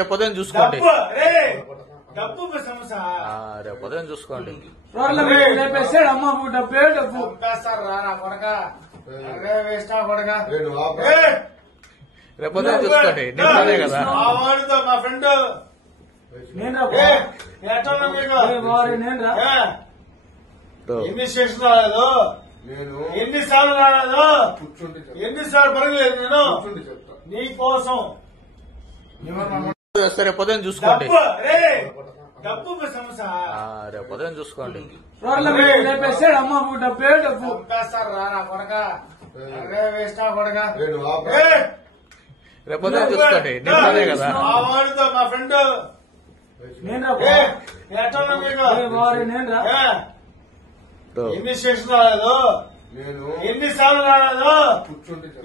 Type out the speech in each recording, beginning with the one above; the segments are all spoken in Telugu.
రేపు ఉదయం చూసుకోండి. డబ్బు సమస్య రేపు ఉదయం చూసుకోండి. లేపేస్తాడు అమ్మ డబ్బే డబ్బు వేస్తారు రా నా కొడక వేస్తా కొడక రేపు ఉదయం చూసుకోండి. నిన్ననే కదా మా వాడితో మా ఫ్రెండ్ ఎన్ని స్టేషన్ రాలేదు, ఎన్నిసార్లు రాలేదు, ఎన్నిసార్లు పరగలేదు నేను నీ కోసం. రేపు ఉదయం చూసుకోండి. డబ్బు సమస్య రేపు ఉదయం చూసుకోండి. లేపేస్తాడు అమ్మ డబ్బే డబ్బు వేస్తారు రా నా కొడక వేస్తా కొడక రేపు ఉదయం చూసుకోండి. నిన్ననే కదా మా వాడితో మా ఫ్రెండ్ ఎన్ని స్టేషన్ రాలేదు, ఎన్నిసార్లు రాలేదు,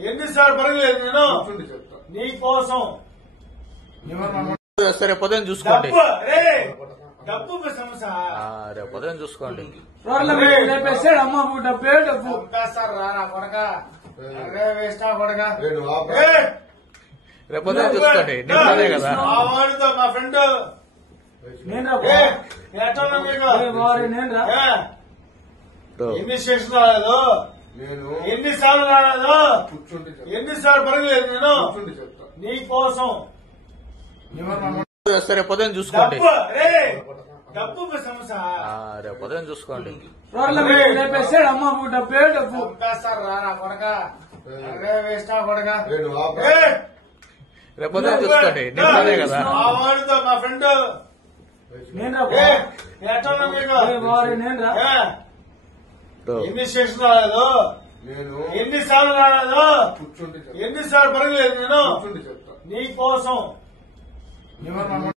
ఎన్నిసార్లు పరగలేదు నేను నీ కోసం. రేపు ఉదయం చూసుకోండి. డబ్బు సమస్య రేపు ఉదయం చూసుకోండి. లేపేస్తాడు అమ్మ డబ్బే డబ్బు వేస్తారు రా నా కొడక వేస్తా కొడక రేపు ఉదయం చూసుకోండి. నిన్ననే కదా మా వాడితో మా ఫ్రెండ్ ఎన్ని స్టేషన్ రాలేదు, ఎన్నిసార్లు రాలేదు, ఎన్నిసార్లు పరగలేదు నేను నీ కోసం. రేపు ఉదయం చూసుకోండి. డబ్బు సమస్య రేపు ఉదయం చూసుకోండి. లేపేస్తాడు అమ్మ డబ్బే డబ్బు వేస్తారు రా నా కొడక వేస్తా కొడక రేపు ఉదయం చూసుకోండి. నిన్ననే కదా మా వాడితో మా ఫ్రెండ్ ఎన్ని స్టేషన్ రాలేదు, ఎన్నిసార్లు రాలేదు, ఎన్నిసార్లు పరగలేదు నేను నీ కోసం.